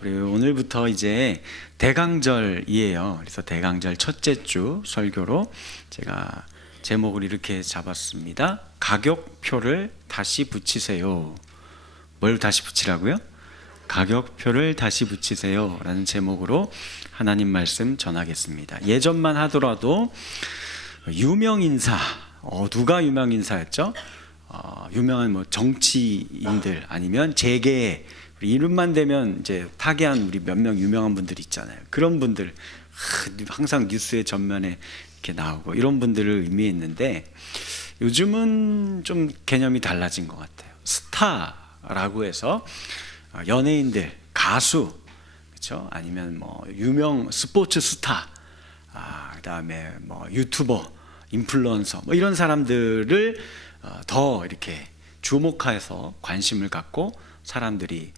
그리고 오늘부터 이제 대강절이에요. 그래서 대강절 첫째 주 설교로 제가 제목을 이렇게 잡았습니다. 가격표를 다시 붙이세요. 뭘 다시 붙이라고요? 가격표를 다시 붙이세요 라는 제목으로 하나님 말씀 전하겠습니다. 예전만 하더라도 유명인사, 누가 유명인사였죠? 유명한 뭐 정치인들 아니면 재계 이름만 되면 이제 타계한 우리 몇 명 유명한 분들 있잖아요. 그런 분들 항상 뉴스의 전면에 이렇게 나오고 이런 분들을 의미했는데 요즘은 좀 개념이 달라진 것 같아요. 스타라고 해서 연예인들, 가수, 그렇죠? 아니면 뭐 유명 스포츠 스타, 그다음에 뭐 유튜버, 인플루언서 뭐 이런 사람들을 더 이렇게 주목해서 관심을 갖고 사람들이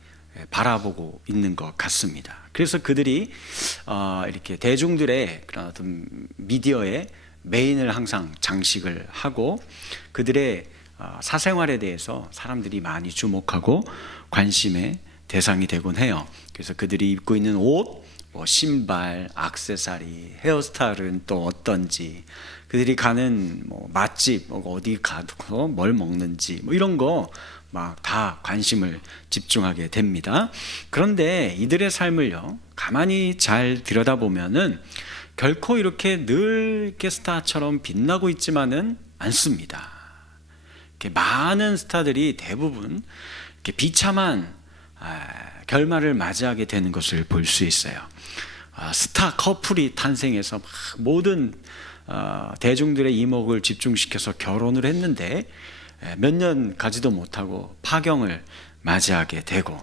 바라보고 있는 것 같습니다. 그래서 그들이 이렇게 대중들의 그런 어떤 미디어의 메인을 항상 장식을 하고 그들의 사생활에 대해서 사람들이 많이 주목하고 관심의 대상이 되곤 해요. 그래서 그들이 입고 있는 옷, 뭐 신발, 액세서리, 헤어스타일은 또 어떤지, 그들이 가는 뭐 맛집, 어디 가고 뭘 먹는지, 뭐 이런 거 막 다 관심을 집중하게 됩니다. 그런데 이들의 삶을요, 가만히 잘 들여다보면은 결코 이렇게 늘 이렇게 스타처럼 빛나고 있지만은 않습니다. 이렇게 많은 스타들이 대부분 이렇게 비참한 결말을 맞이하게 되는 것을 볼 수 있어요. 스타 커플이 탄생해서 막 모든 대중들의 이목을 집중시켜서 결혼을 했는데 몇 년 가지도 못하고 파경을 맞이하게 되고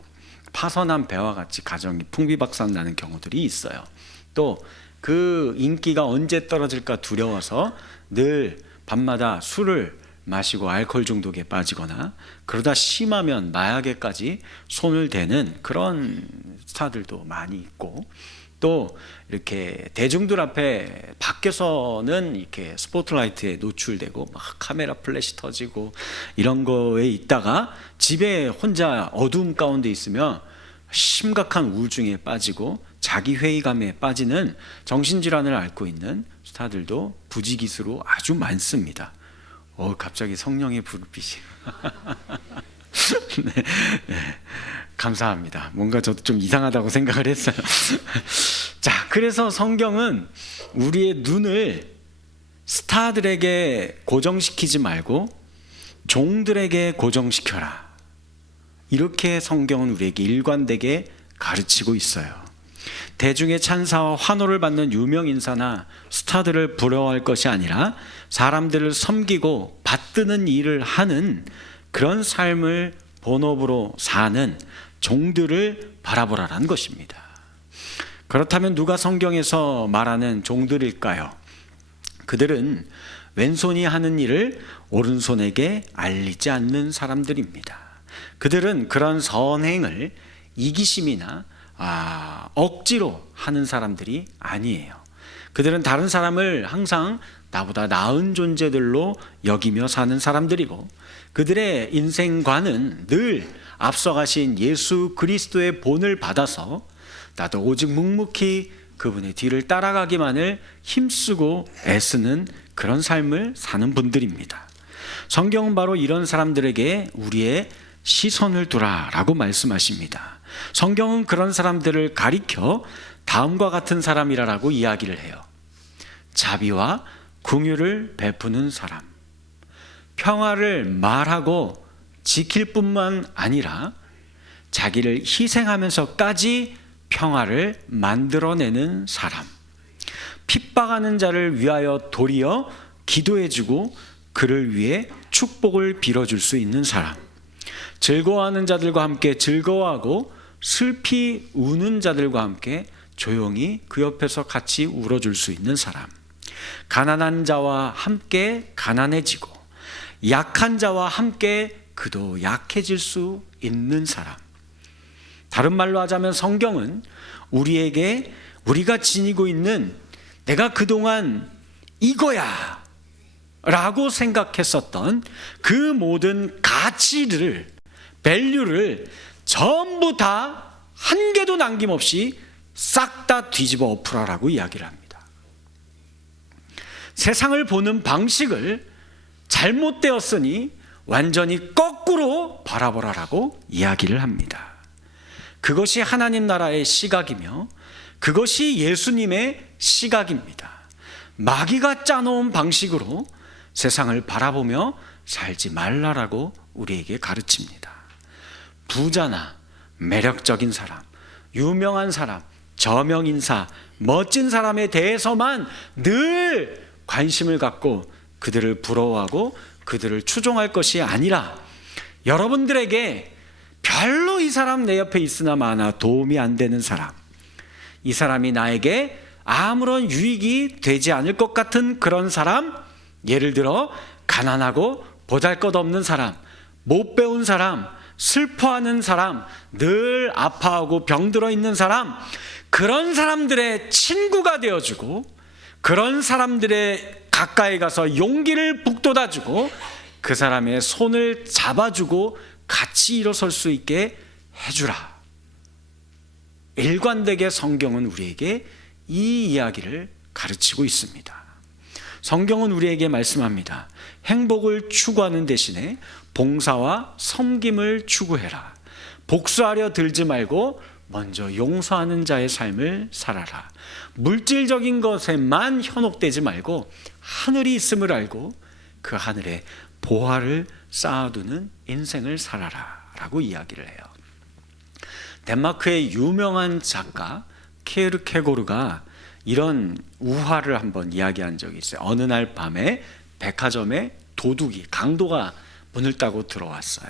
파선한 배와 같이 가정이 풍비박산 나는 경우들이 있어요. 또 그 인기가 언제 떨어질까 두려워서 늘 밤마다 술을 마시고 알코올 중독에 빠지거나 그러다 심하면 마약에까지 손을 대는 그런 스타들도 많이 있고, 또 이렇게 대중들 앞에 밖에서는 이렇게 스포트라이트에 노출되고 막 카메라 플래시 터지고 이런 거에 있다가 집에 혼자 어두움 가운데 있으면 심각한 우울증에 빠지고 자기 회의감에 빠지는 정신질환을 앓고 있는 스타들도 부지기수로 아주 많습니다. 갑자기 성령의 불빛이 네, 감사합니다. 뭔가 저도 좀 이상하다고 생각을 했어요. 자, 그래서 성경은 우리의 눈을 스타들에게 고정시키지 말고 종들에게 고정시켜라, 이렇게 성경은 우리에게 일관되게 가르치고 있어요. 대중의 찬사와 환호를 받는 유명인사나 스타들을 부러워할 것이 아니라 사람들을 섬기고 받드는 일을 하는 그런 삶을 본업으로 사는 종들을 바라보라는 것입니다. 그렇다면 누가 성경에서 말하는 종들일까요? 그들은 왼손이 하는 일을 오른손에게 알리지 않는 사람들입니다. 그들은 그런 선행을 이기심이나 억지로 하는 사람들이 아니에요. 그들은 다른 사람을 항상 나보다 나은 존재들로 여기며 사는 사람들이고, 그들의 인생관은 늘 앞서가신 예수 그리스도의 본을 받아서 나도 오직 묵묵히 그분의 뒤를 따라가기만을 힘쓰고 애쓰는 그런 삶을 사는 분들입니다. 성경은 바로 이런 사람들에게 우리의 시선을 두라라고 말씀하십니다. 성경은 그런 사람들을 가리켜 다음과 같은 사람이라고 이야기를 해요. 자비와 긍휼을 베푸는 사람, 평화를 말하고 지킬 뿐만 아니라 자기를 희생하면서까지 평화를 만들어내는 사람, 핍박하는 자를 위하여 도리어 기도해주고 그를 위해 축복을 빌어줄 수 있는 사람, 즐거워하는 자들과 함께 즐거워하고 슬피 우는 자들과 함께 조용히 그 옆에서 같이 울어줄 수 있는 사람, 가난한 자와 함께 가난해지고 약한 자와 함께 그도 약해질 수 있는 사람. 다른 말로 하자면 성경은 우리에게 우리가 지니고 있는 내가 그동안 이거야 라고 생각했었던 그 모든 가치를, 밸류를 전부 다 한 개도 남김없이 싹 다 뒤집어 엎으라라고 이야기를 합니다. 세상을 보는 방식을 잘못되었으니 완전히 거꾸로 바라보라라고 이야기를 합니다. 그것이 하나님 나라의 시각이며 그것이 예수님의 시각입니다. 마귀가 짜놓은 방식으로 세상을 바라보며 살지 말라라고 우리에게 가르칩니다. 부자나 매력적인 사람, 유명한 사람, 저명인사, 멋진 사람에 대해서만 늘 관심을 갖고 그들을 부러워하고 그들을 추종할 것이 아니라 여러분들에게 별로 이 사람 내 옆에 있으나 마나 도움이 안 되는 사람, 이 사람이 나에게 아무런 유익이 되지 않을 것 같은 그런 사람, 예를 들어 가난하고 보잘것없는 사람, 못 배운 사람, 슬퍼하는 사람, 늘 아파하고 병들어 있는 사람, 그런 사람들의 친구가 되어주고 그런 사람들의 가까이 가서 용기를 북돋아주고 그 사람의 손을 잡아주고 같이 일어설 수 있게 해주라. 일관되게 성경은 우리에게 이 이야기를 가르치고 있습니다. 성경은 우리에게 말씀합니다. 행복을 추구하는 대신에 봉사와 섬김을 추구해라. 복수하려 들지 말고 먼저 용서하는 자의 삶을 살아라. 물질적인 것에만 현혹되지 말고 하늘이 있음을 알고 그 하늘에 보화를 쌓아두는 인생을 살아라 라고 이야기를 해요. 덴마크의 유명한 작가 케르케고르가 이런 우화를 한번 이야기한 적이 있어요. 어느 날 밤에 백화점에 도둑이, 강도가 문을 따고 들어왔어요.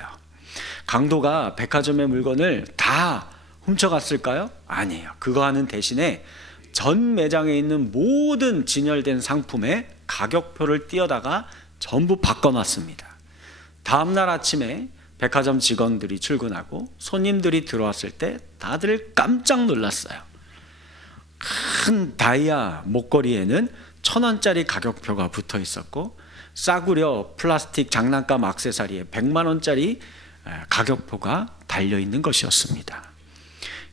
강도가 백화점의 물건을 다 훔쳐갔을까요? 아니에요. 그거 하는 대신에 전 매장에 있는 모든 진열된 상품의 가격표를 띄어다가 전부 바꿔놨습니다. 다음날 아침에 백화점 직원들이 출근하고 손님들이 들어왔을 때 다들 깜짝 놀랐어요. 큰 다이아 목걸이에는 1,000원짜리 가격표가 붙어 있었고 싸구려 플라스틱 장난감 액세서리에 100만 원짜리 가격표가 달려있는 것이었습니다.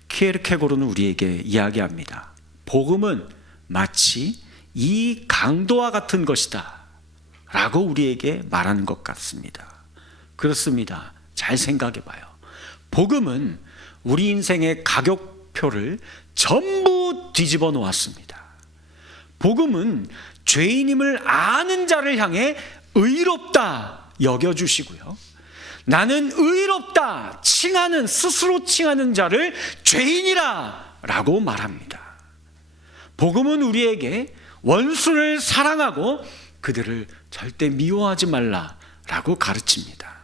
키에르케고르는 우리에게 이야기합니다. 복음은 마치 이 강도와 같은 것이다 라고 우리에게 말하는 것 같습니다. 그렇습니다. 잘 생각해 봐요. 복음은 우리 인생의 가격표를 전부 뒤집어 놓았습니다. 복음은 죄인임을 아는 자를 향해 의롭다 여겨주시고요, 나는 의롭다 칭하는, 스스로 칭하는 자를 죄인이라 라고 말합니다. 복음은 우리에게 원수를 사랑하고 그들을 절대 미워하지 말라 라고 가르칩니다.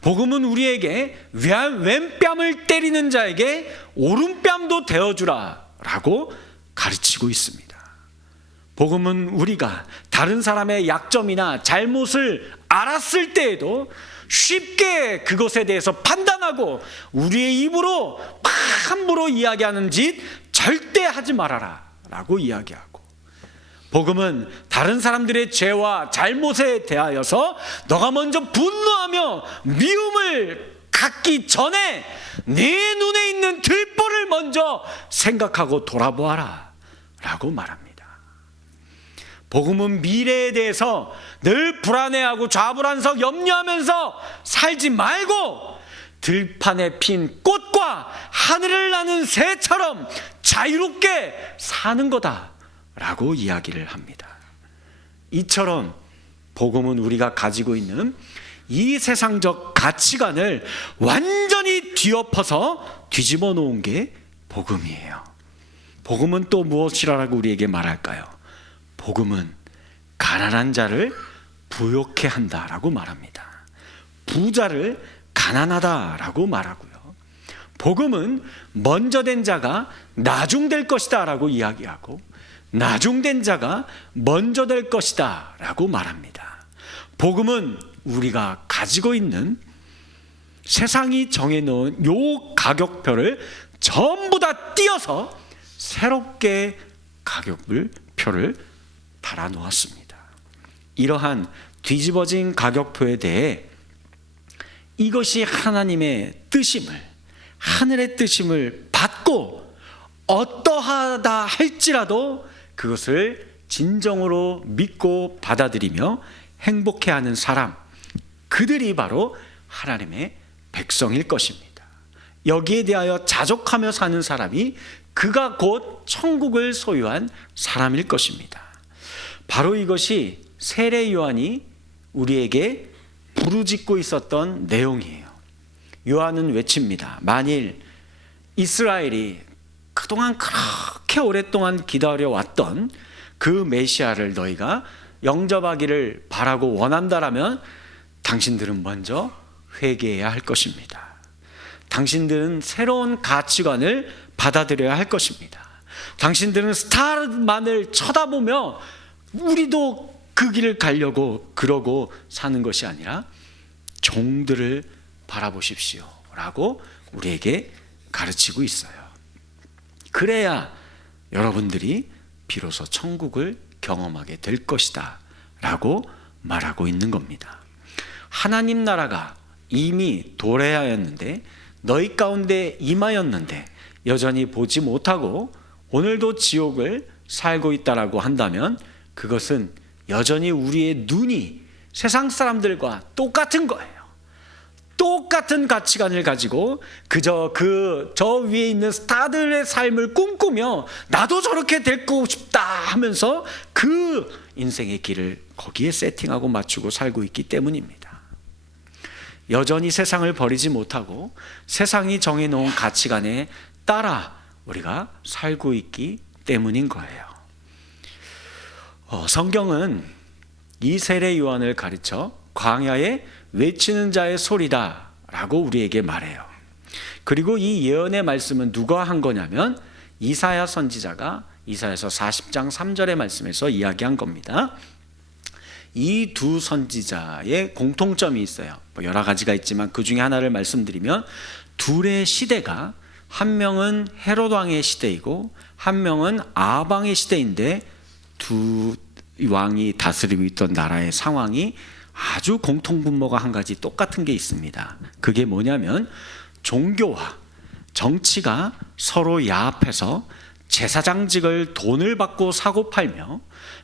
복음은 우리에게 왼뺨을 때리는 자에게 오른뺨도 대어주라 라고 가르치고 있습니다. 복음은 우리가 다른 사람의 약점이나 잘못을 알았을 때에도 쉽게 그것에 대해서 판단하고 우리의 입으로 막 함부로 이야기하는 짓 절대 하지 말아라 라고 이야기하고, 복음은 다른 사람들의 죄와 잘못에 대하여서 너가 먼저 분노하며 미움을 갖기 전에 네 눈에 있는 들보를 먼저 생각하고 돌아보아라 라고 말합니다. 복음은 미래에 대해서 늘 불안해하고 좌불안석 염려하면서 살지 말고 들판에 핀 꽃과 하늘을 나는 새처럼 자유롭게 사는 거다 라고 이야기를 합니다. 이처럼 복음은 우리가 가지고 있는 이 세상적 가치관을 완전히 뒤엎어서 뒤집어 놓은 게 복음이에요. 복음은 또 무엇이라고 우리에게 말할까요? 복음은 가난한 자를 부욕해 한다라고 말합니다. 부자를 가난하다라고 말하고요. 복음은 먼저 된 자가 나중될 것이다 라고 이야기하고 나중된 자가 먼저 될 것이다 라고 말합니다. 복음은 우리가 가지고 있는 세상이 정해놓은 요 가격표를 전부 다 띄어서 새롭게 가격표를 달아 놓았습니다. 이러한 뒤집어진 가격표에 대해 이것이 하나님의 뜻임을, 하늘의 뜻임을 받고 어떠하다 할지라도 그것을 진정으로 믿고 받아들이며 행복해하는 사람, 그들이 바로 하나님의 백성일 것입니다. 여기에 대하여 자족하며 사는 사람이 그가 곧 천국을 소유한 사람일 것입니다. 바로 이것이 세례 요한이 우리에게 부르짖고 있었던 내용이에요. 요한은 외칩니다. 만일 이스라엘이 그동안 그렇게 오랫동안 기다려왔던 그 메시아를 너희가 영접하기를 바라고 원한다라면 당신들은 먼저 회개해야 할 것입니다. 당신들은 새로운 가치관을 받아들여야 할 것입니다. 당신들은 스타만을 쳐다보며 우리도 그 길을 가려고 그러고 사는 것이 아니라 종들을 바라보십시오 라고 우리에게 가르치고 있어요. 그래야 여러분들이 비로소 천국을 경험하게 될 것이다 라고 말하고 있는 겁니다. 하나님 나라가 이미 도래하였는데 너희 가운데 임하였는데 여전히 보지 못하고 오늘도 지옥을 살고 있다라고 한다면 그것은 여전히 우리의 눈이 세상 사람들과 똑같은 거예요. 똑같은 가치관을 가지고 그저 저 위에 있는 스타들의 삶을 꿈꾸며 나도 저렇게 되고 싶다 하면서 그 인생의 길을 거기에 세팅하고 맞추고 살고 있기 때문입니다. 여전히 세상을 버리지 못하고 세상이 정해놓은 가치관에 따라 우리가 살고 있기 때문인 거예요. 성경은 이 세례 요한을 가르쳐 광야에 외치는 자의 소리다 라고 우리에게 말해요. 그리고 이 예언의 말씀은 누가 한 거냐면 이사야 선지자가 이사야서 40장 3절의 말씀에서 이야기한 겁니다. 이 두 선지자의 공통점이 있어요. 여러 가지가 있지만 그 중에 하나를 말씀드리면 둘의 시대가 한 명은 헤롯 왕의 시대이고 한 명은 아합 왕의 시대인데 두 왕이 다스리고 있던 나라의 상황이 아주 공통분모가 한 가지 똑같은 게 있습니다. 그게 뭐냐면 종교와 정치가 서로 야합해서 제사장직을 돈을 받고 사고 팔며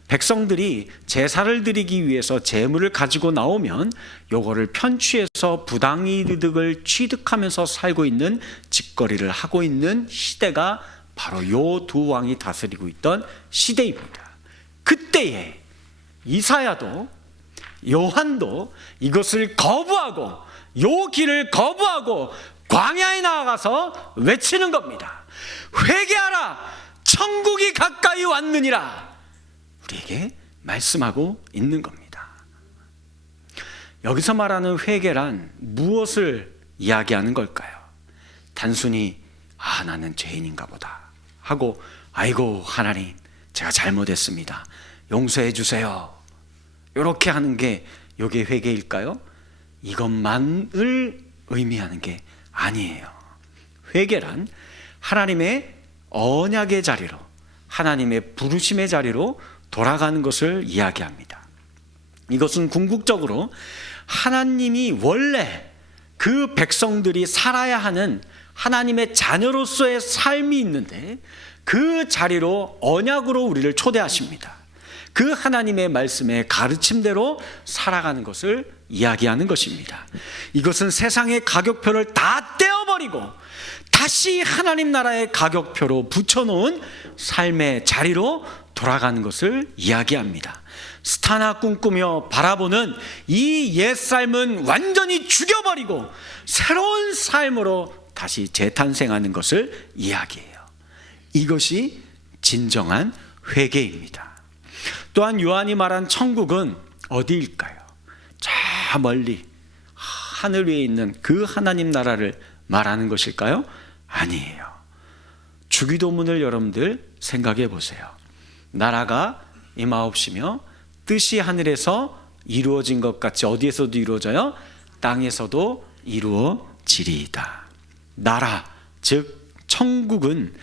백성들이 제사를 드리기 위해서 재물을 가지고 나오면 요거를 편취해서 부당이득을 취득하면서 살고 있는 짓거리를 하고 있는 시대가 바로 요 두 왕이 다스리고 있던 시대입니다. 그때에 이사야도 요한도 이것을 거부하고 요 길을 거부하고 광야에 나아가서 외치는 겁니다. 회개하라, 천국이 가까이 왔느니라 우리에게 말씀하고 있는 겁니다. 여기서 말하는 회개란 무엇을 이야기하는 걸까요? 단순히 나는 죄인인가 보다 하고 아이고 하나님 제가 잘못했습니다, 용서해 주세요, 이렇게 하는 게 이게 회개일까요? 이것만을 의미하는 게 아니에요. 회개란 하나님의 언약의 자리로, 하나님의 부르심의 자리로 돌아가는 것을 이야기합니다. 이것은 궁극적으로 하나님이 원래 그 백성들이 살아야 하는 하나님의 자녀로서의 삶이 있는데 그 자리로 언약으로 우리를 초대하십니다. 그 하나님의 말씀의 가르침대로 살아가는 것을 이야기하는 것입니다. 이것은 세상의 가격표를 다 떼어버리고 다시 하나님 나라의 가격표로 붙여놓은 삶의 자리로 돌아가는 것을 이야기합니다. 스타나 꿈꾸며 바라보는 이 옛삶은 완전히 죽여버리고 새로운 삶으로 다시 재탄생하는 것을 이야기해요. 이것이 진정한 회개입니다. 또한 요한이 말한 천국은 어디일까요? 저 멀리 하늘 위에 있는 그 하나님 나라를 말하는 것일까요? 아니에요. 주기도문을 여러분들 생각해 보세요. 나라가 임하옵시며 뜻이 하늘에서 이루어진 것 같이 어디에서도 이루어져요? 땅에서도 이루어지리이다. 나라, 즉 천국은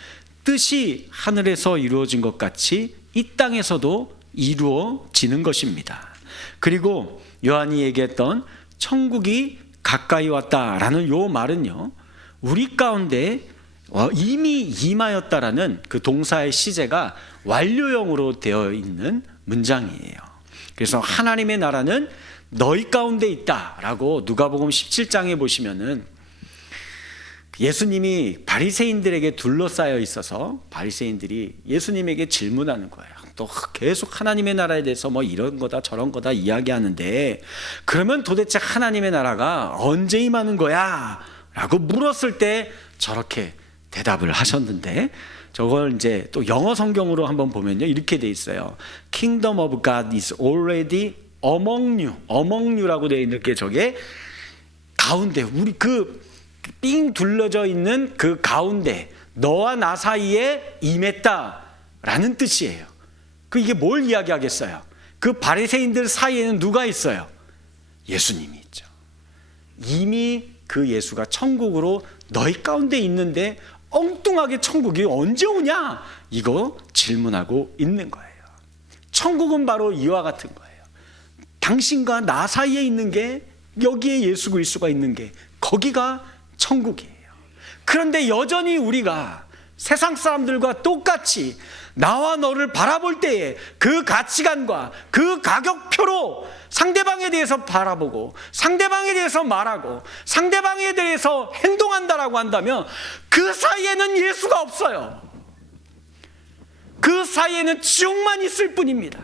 뜻이 하늘에서 이루어진 것 같이 이 땅에서도 이루어지는 것입니다. 그리고 요한이 얘기했던 천국이 가까이 왔다라는 요 말은요, 우리 가운데 이미 임하였다라는 그 동사의 시제가 완료형으로 되어 있는 문장이에요. 그래서 하나님의 나라는 너희 가운데 있다라고 누가복음 17장에 보시면은 예수님이 바리새인들에게 둘러싸여 있어서 바리새인들이 예수님에게 질문하는 거예요. 또 계속 하나님의 나라에 대해서 뭐 이런 거다 저런 거다 이야기하는데 그러면 도대체 하나님의 나라가 언제 임하는 거야? 라고 물었을 때 저렇게 대답을 하셨는데 저걸 이제 또 영어 성경으로 한번 보면요 이렇게 돼 있어요. Kingdom of God is already among you. among you라고 돼 있는 게 저게 가운데 우리 삥 둘러져 있는 그 가운데 너와 나 사이에 임했다라는 뜻이에요. 이게 뭘 이야기하겠어요? 그 바리새인들 사이에는 누가 있어요? 예수님이 있죠. 이미 그 예수가 천국으로 너희 가운데 있는데 엉뚱하게 천국이 언제 오냐? 이거 질문하고 있는 거예요. 천국은 바로 이와 같은 거예요. 당신과 나 사이에 있는 게 여기에 예수 그리스도가 있는 게 거기가 천국이에요. 그런데 여전히 우리가 세상 사람들과 똑같이 나와 너를 바라볼 때에 그 가치관과 그 가격표로 상대방에 대해서 바라보고 상대방에 대해서 말하고 상대방에 대해서 행동한다라고 한다면 그 사이에는 예수가 없어요. 그 사이에는 지옥만 있을 뿐입니다.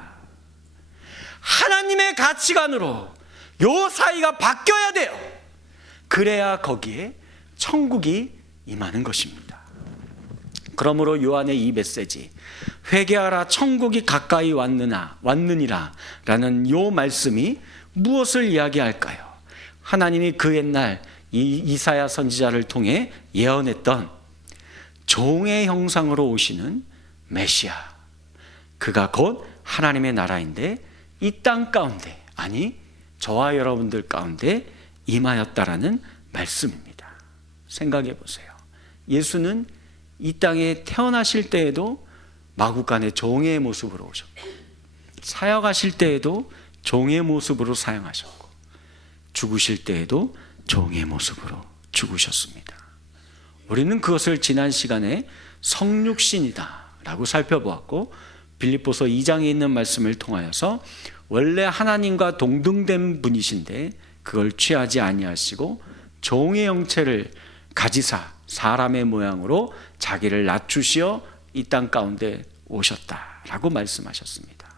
하나님의 가치관으로 요 사이가 바뀌어야 돼요. 그래야 거기에 천국이 임하는 것입니다. 그러므로 요한의 이 메시지 회개하라 천국이 가까이 왔느니라 라는 요 말씀이 무엇을 이야기할까요? 하나님이 그 옛날 이사야 선지자를 통해 예언했던 종의 형상으로 오시는 메시아, 그가 곧 하나님의 나라인데 이 땅 가운데, 아니 저와 여러분들 가운데 임하였다라는 말씀입니다. 생각해 보세요. 예수는 이 땅에 태어나실 때에도 마구간에 종의 모습으로 오셨고, 사역하실 때에도 종의 모습으로 사역하셨고, 죽으실 때에도 종의 모습으로 죽으셨습니다. 우리는 그것을 지난 시간에 성육신이다 라고 살펴보았고, 빌립보서 2장에 있는 말씀을 통하여서 원래 하나님과 동등된 분이신데 그걸 취하지 아니하시고 종의 형체를 가지사 사람의 모양으로 자기를 낮추시어 이 땅 가운데 오셨다라고 말씀하셨습니다.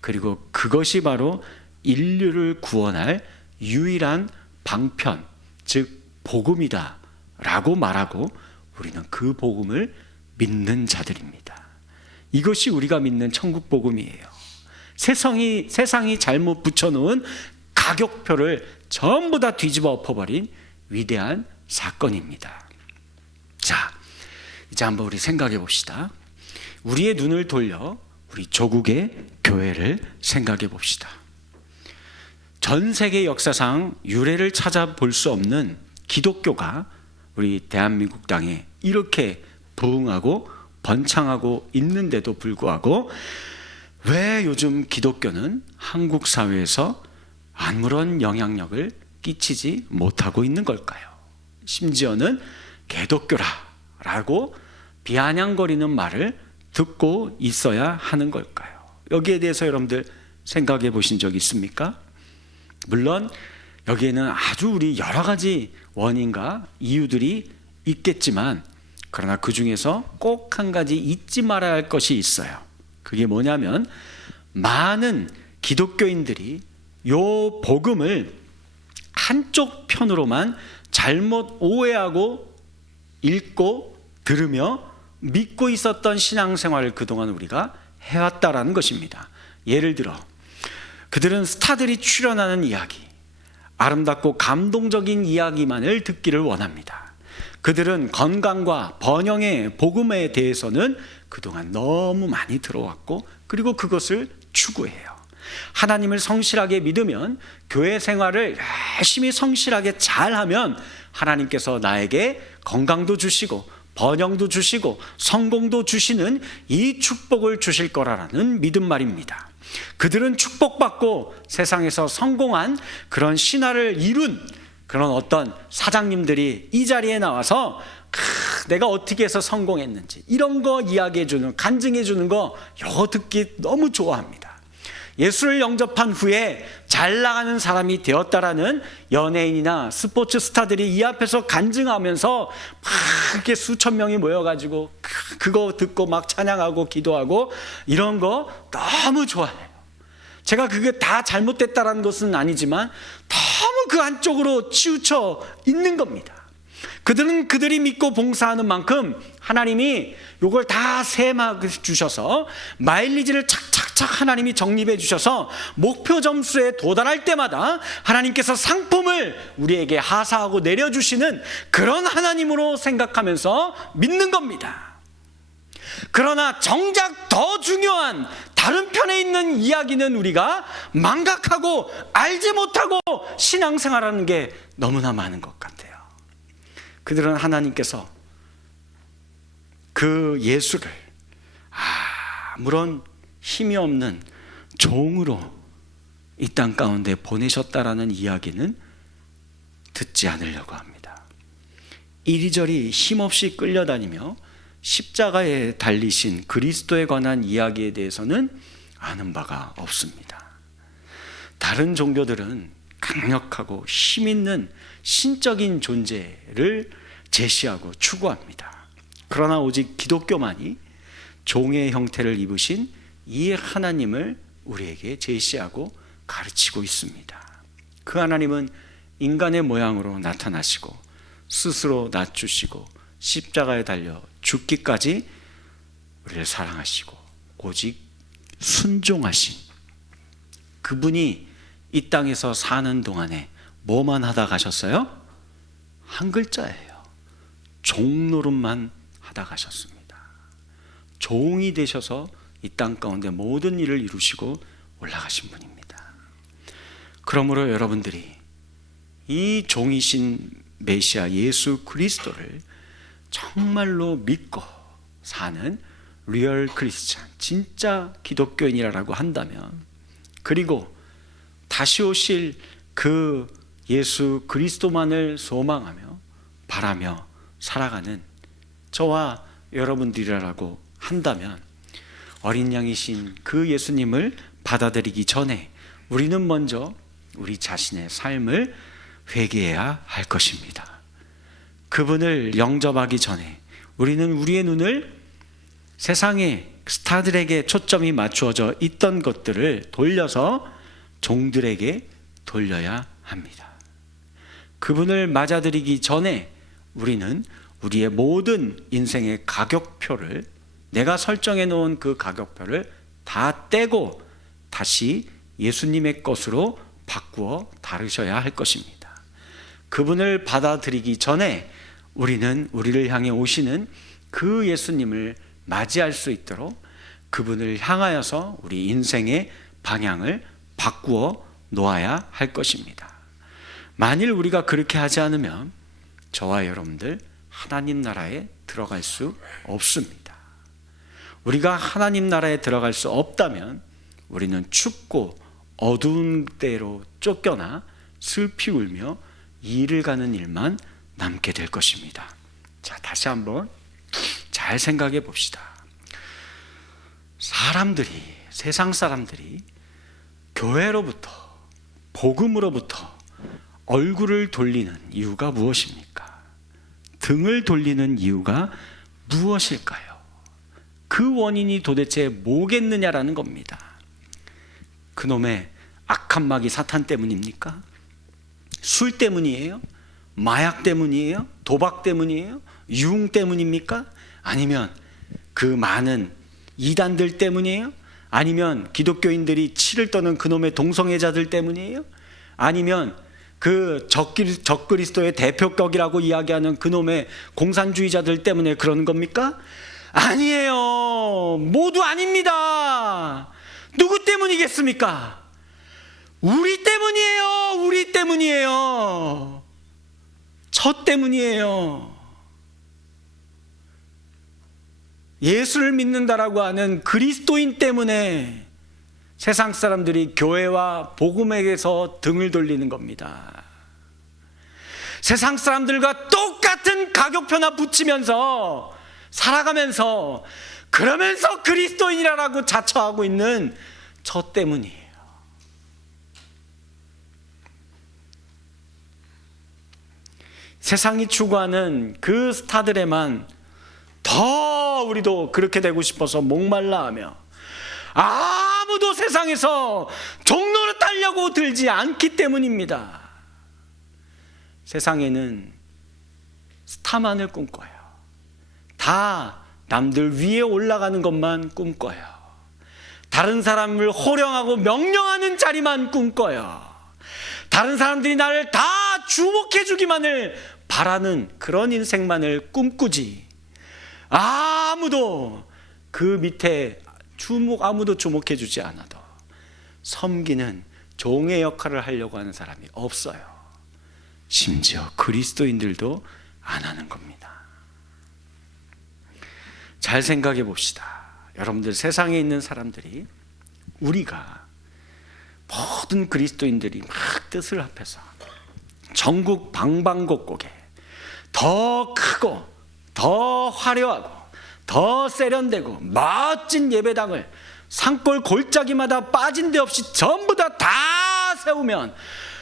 그리고 그것이 바로 인류를 구원할 유일한 방편, 즉 복음이다 라고 말하고 우리는 그 복음을 믿는 자들입니다. 이것이 우리가 믿는 천국 복음이에요. 세상이 잘못 붙여놓은 가격표를 전부 다 뒤집어 엎어버린 위대한 사건입니다. 자, 이제 한번 우리 생각해 봅시다. 우리의 눈을 돌려 우리 조국의 교회를 생각해 봅시다. 전 세계 역사상 유례를 찾아볼 수 없는 기독교가 우리 대한민국 땅에 이렇게 부흥하고 번창하고 있는데도 불구하고 왜 요즘 기독교는 한국 사회에서 아무런 영향력을 끼치지 못하고 있는 걸까요? 심지어는 개독교라고 비아냥거리는 말을 듣고 있어야 하는 걸까요? 여기에 대해서 여러분들 생각해 보신 적 있습니까? 물론 여기에는 아주 우리 여러 가지 원인과 이유들이 있겠지만, 그러나 그 중에서 꼭 한 가지 잊지 말아야 할 것이 있어요. 그게 뭐냐면 많은 기독교인들이 요 복음을 한쪽 편으로만 잘못 오해하고 읽고 들으며 믿고 있었던 신앙생활을 그동안 우리가 해왔다라는 것입니다. 예를 들어 그들은 스타들이 출연하는 이야기, 아름답고 감동적인 이야기만을 듣기를 원합니다. 그들은 건강과 번영의 복음에 대해서는 그동안 너무 많이 들어왔고, 그리고 그것을 추구해요. 하나님을 성실하게 믿으면, 교회 생활을 열심히 성실하게 잘하면 하나님께서 나에게 건강도 주시고 번영도 주시고 성공도 주시는 이 축복을 주실 거라는 믿음 말입니다. 그들은 축복받고 세상에서 성공한 그런 신화를 이룬 그런 어떤 사장님들이 이 자리에 나와서 내가 어떻게 해서 성공했는지 이런 거 이야기해주는, 간증해주는 거 이거 듣기 너무 좋아합니다. 예수를 영접한 후에 잘 나가는 사람이 되었다라는 연예인이나 스포츠 스타들이 이 앞에서 간증하면서 막 이렇게 수천 명이 모여가지고 그거 듣고 막 찬양하고 기도하고 이런 거 너무 좋아해요. 제가 그게 다 잘못됐다라는 것은 아니지만 너무 그 한쪽으로 치우쳐 있는 겁니다. 그들은 그들이 믿고 봉사하는 만큼 하나님이 이걸 다 세막 주셔서 마일리지를 착착착 하나님이 적립해 주셔서 목표 점수에 도달할 때마다 하나님께서 상품을 우리에게 하사하고 내려주시는 그런 하나님으로 생각하면서 믿는 겁니다. 그러나 정작 더 중요한 다른 편에 있는 이야기는 우리가 망각하고 알지 못하고 신앙생활하는 게 너무나 많은 것 같아요. 그들은 하나님께서 그 예수를 아무런 힘이 없는 종으로 이 땅 가운데 보내셨다라는 이야기는 듣지 않으려고 합니다. 이리저리 힘없이 끌려다니며 십자가에 달리신 그리스도에 관한 이야기에 대해서는 아는 바가 없습니다. 다른 종교들은 강력하고 힘 있는 신적인 존재를 제시하고 추구합니다. 그러나 오직 기독교만이 종의 형태를 입으신 이 하나님을 우리에게 제시하고 가르치고 있습니다. 그 하나님은 인간의 모양으로 나타나시고 스스로 낮추시고 십자가에 달려 죽기까지 우리를 사랑하시고 오직 순종하신 그분이 이 땅에서 사는 동안에 뭐만 하다 가셨어요? 한 글자예요. 종노릇만 하다 가셨습니다. 종이 되셔서 이 땅 가운데 모든 일을 이루시고 올라가신 분입니다. 그러므로 여러분들이 이 종이신 메시아 예수 그리스도를 정말로 믿고 사는 리얼 크리스찬, 진짜 기독교인이라고 한다면, 그리고 다시 오실 그 예수 그리스도만을 소망하며 바라며 살아가는 저와 여러분들이라고 한다면, 어린 양이신 그 예수님을 받아들이기 전에 우리는 먼저 우리 자신의 삶을 회개해야 할 것입니다. 그분을 영접하기 전에 우리는 우리의 눈을 세상의 스타들에게 초점이 맞추어져 있던 것들을 돌려서 종들에게 돌려야 합니다. 그분을 맞아들이기 전에 우리는 우리의 모든 인생의 가격표를, 내가 설정해 놓은 그 가격표를 다 떼고 다시 예수님의 것으로 바꾸어 다루셔야 할 것입니다. 그분을 받아들이기 전에 우리는 우리를 향해 오시는 그 예수님을 맞이할 수 있도록 그분을 향하여서 우리 인생의 방향을 바꾸어 놓아야 할 것입니다. 만일 우리가 그렇게 하지 않으면 저와 여러분들 하나님 나라에 들어갈 수 없습니다. 우리가 하나님 나라에 들어갈 수 없다면 우리는 춥고 어두운 데로 쫓겨나 슬피 울며 이를 가는 일만 남게 될 것입니다. 자, 다시 한번 잘 생각해 봅시다. 세상 사람들이 교회로부터, 복음으로부터 얼굴을 돌리는 이유가 무엇입니까? 등을 돌리는 이유가 무엇일까요? 그 원인이 도대체 뭐겠느냐라는 겁니다. 그놈의 악한 마귀 사탄 때문입니까? 술 때문이에요? 마약 때문이에요? 도박 때문이에요? 유흥 때문입니까? 아니면 그 많은 이단들 때문이에요? 아니면 기독교인들이 치를 떠는 그놈의 동성애자들 때문이에요? 아니면 그 적그리스도의 대표격이라고 이야기하는 그놈의 공산주의자들 때문에 그러는 겁니까? 아니에요. 모두 아닙니다. 누구 때문이겠습니까? 우리 때문이에요. 우리 때문이에요. 저 때문이에요. 예수를 믿는다라고 하는 그리스도인 때문에 세상 사람들이 교회와 복음에게서 등을 돌리는 겁니다. 세상 사람들과 똑같은 가격표나 붙이면서 살아가면서 그러면서 그리스도인이라고 자처하고 있는 저 때문이에요. 세상이 추구하는 그 스타들에만 더 우리도 그렇게 되고 싶어서 목말라하며 아무도 세상에서 종로를 따려고 들지 않기 때문입니다. 세상에는 스타만을 꿈꿔요. 다 남들 위에 올라가는 것만 꿈꿔요. 다른 사람을 호령하고 명령하는 자리만 꿈꿔요. 다른 사람들이 나를 다 주목해 주기만을 바라는 그런 인생만을 꿈꾸지, 아무도 그 밑에 아무도 주목해 주지 않아도 섬기는 종의 역할을 하려고 하는 사람이 없어요. 심지어 그리스도인들도 안 하는 겁니다. 잘 생각해 봅시다. 여러분들, 세상에 있는 사람들이, 우리가 모든 그리스도인들이 막 뜻을 합해서 전국 방방곡곡에 더 크고 더 화려하고 더 세련되고 멋진 예배당을 산골 골짜기마다 빠진 데 없이 전부 다 세우면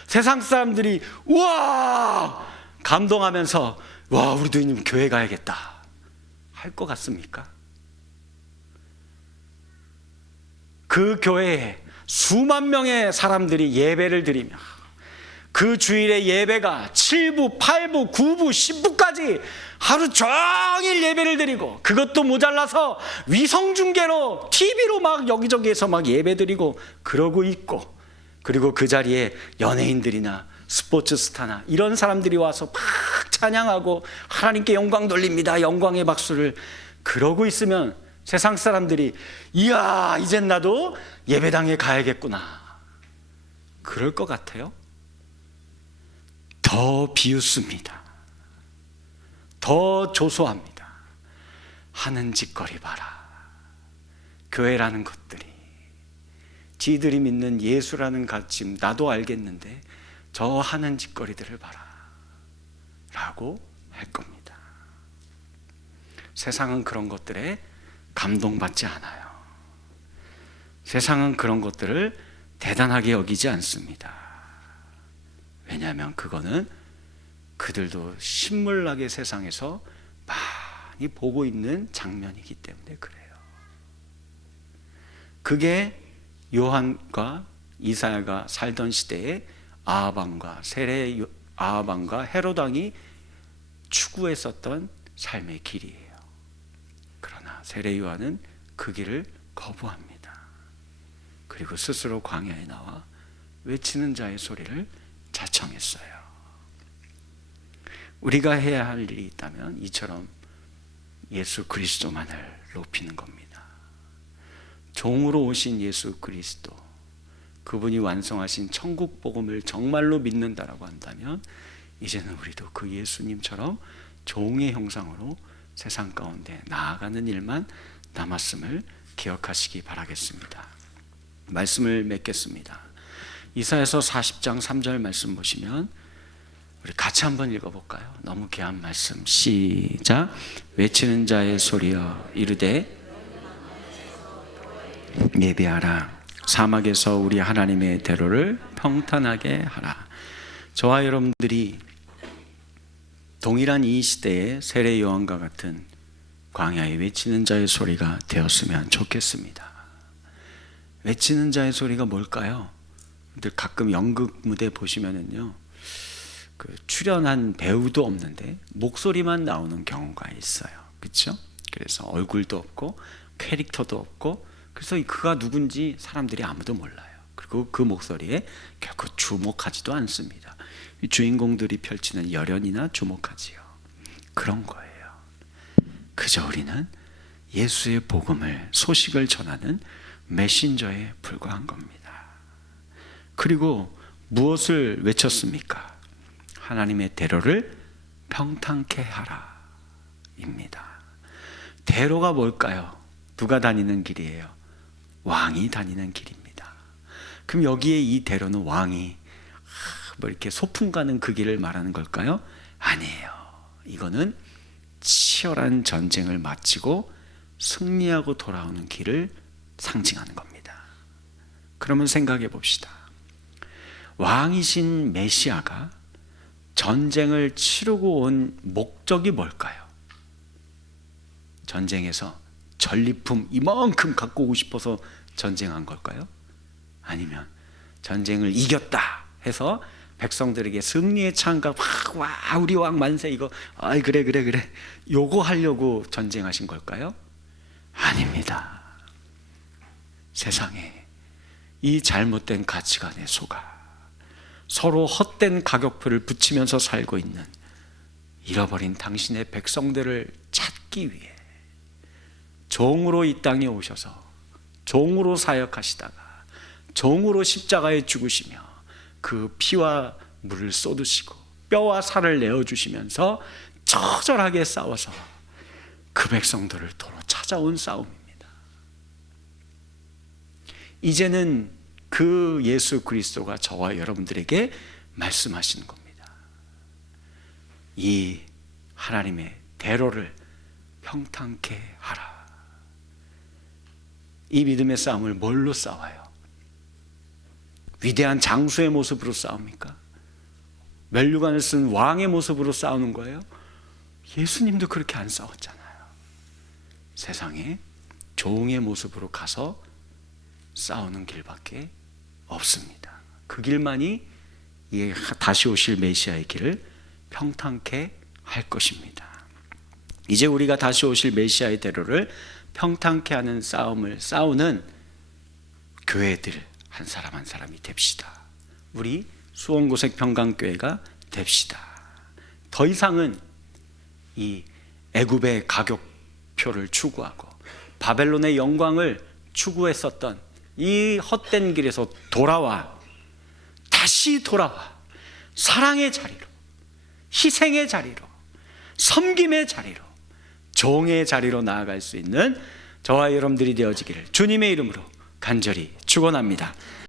세상 사람들이 우와 감동하면서 와 우리도 이제 교회 가야겠다 할 것 같습니까? 그 교회에 수만 명의 사람들이 예배를 드리며 그 주일에 예배가 7부, 8부, 9부, 10부까지 하루 종일 예배를 드리고, 그것도 모자라서 위성중계로 TV로 막 여기저기에서 막 예배 드리고 그러고 있고, 그리고 그 자리에 연예인들이나 스포츠 스타나 이런 사람들이 와서 막 찬양하고 하나님께 영광 돌립니다, 영광의 박수를 그러고 있으면 세상 사람들이 이야 이젠 나도 예배당에 가야겠구나 그럴 것 같아요? 더 비웃습니다. 더 조소합니다. 하는 짓거리 봐라. 교회라는 것들이, 지들이 믿는 예수라는 가르침 나도 알겠는데 저 하는 짓거리들을 봐라 라고 할 겁니다. 세상은 그런 것들에 감동받지 않아요. 세상은 그런 것들을 대단하게 여기지 않습니다. 왜냐하면 그거는 그들도 신물나게 세상에서 많이 보고 있는 장면이기 때문에 그래요. 그게 요한과 이사야가 살던 시대에 아하방과 헤롯 왕이 추구했었던 삶의 길이에요. 그러나 세례 요한은 그 길을 거부합니다. 그리고 스스로 광야에 나와 외치는 자의 소리를 자청했어요. 우리가 해야 할 일이 있다면 이처럼 예수 그리스도만을 높이는 겁니다. 종으로 오신 예수 그리스도, 그분이 완성하신 천국 복음을 정말로 믿는다라고 한다면 이제는 우리도 그 예수님처럼 종의 형상으로 세상 가운데 나아가는 일만 남았음을 기억하시기 바라겠습니다. 말씀을 맺겠습니다. 이사야서 40장 3절 말씀 보시면 우리 같이 한번 읽어볼까요? 너무 귀한 말씀. 시작. 외치는 자의 소리여 이르되 예배하라. 사막에서 우리 하나님의 대로를 평탄하게 하라. 저와 여러분들이 동일한 이 시대의 세례 요한과 같은 광야에 외치는 자의 소리가 되었으면 좋겠습니다. 외치는 자의 소리가 뭘까요? 가끔 연극 무대 보시면은요, 그 출연한 배우도 없는데 목소리만 나오는 경우가 있어요. 그렇죠? 그래서 얼굴도 없고 캐릭터도 없고, 그래서 그가 누군지 사람들이 아무도 몰라요. 그리고 그 목소리에 결코 주목하지도 않습니다. 주인공들이 펼치는 열연이나 주목하지요. 그런 거예요. 그저 우리는 예수의 복음을, 소식을 전하는 메신저에 불과한 겁니다. 그리고 무엇을 외쳤습니까? 하나님의 대로를 평탄케 하라 입니다. 대로가 뭘까요? 누가 다니는 길이에요? 왕이 다니는 길입니다. 그럼 여기에 이 대로는 왕이 뭐 이렇게 소풍 가는 그 길을 말하는 걸까요? 아니에요. 이거는 치열한 전쟁을 마치고 승리하고 돌아오는 길을 상징하는 겁니다. 그러면 생각해 봅시다. 왕이신 메시아가 전쟁을 치르고 온 목적이 뭘까요? 전쟁에서 전리품 이만큼 갖고 오고 싶어서 전쟁한 걸까요? 아니면 전쟁을 이겼다 해서 백성들에게 승리의 창가, 와 우리 왕 만세, 이거 그래 요거 하려고 전쟁하신 걸까요? 아닙니다. 세상에 이 잘못된 가치관에 속아 서로 헛된 가격표를 붙이면서 살고 있는 잃어버린 당신의 백성들을 찾기 위해 종으로 이 땅에 오셔서 종으로 사역하시다가 종으로 십자가에 죽으시며 그 피와 물을 쏟으시고 뼈와 살을 내어주시면서 처절하게 싸워서 그 백성들을 도로 찾아온 싸움입니다. 이제는 그 예수 그리스도가 저와 여러분들에게 말씀하시는 겁니다. 이 하나님의 대로를 평탄케 하라. 이 믿음의 싸움을 뭘로 싸워요? 위대한 장수의 모습으로 싸웁니까? 면류관을 쓴 왕의 모습으로 싸우는 거예요? 예수님도 그렇게 안 싸웠잖아요. 세상에 종의 모습으로 가서 싸우는 길밖에 없습니다. 그 길만이 다시 오실 메시아의 길을 평탄케 할 것입니다. 이제 우리가 다시 오실 메시아의 대로를 평탄케 하는 싸움을 싸우는 교회들 한 사람 한 사람이 됩시다. 우리 수원고색 평강교회가 됩시다. 더 이상은 이 애굽의 가격표를 추구하고 바벨론의 영광을 추구했었던 이 헛된 길에서 다시 돌아와 사랑의 자리로, 희생의 자리로, 섬김의 자리로, 종의 자리로 나아갈 수 있는 저와 여러분들이 되어지기를 주님의 이름으로 간절히 축원합니다.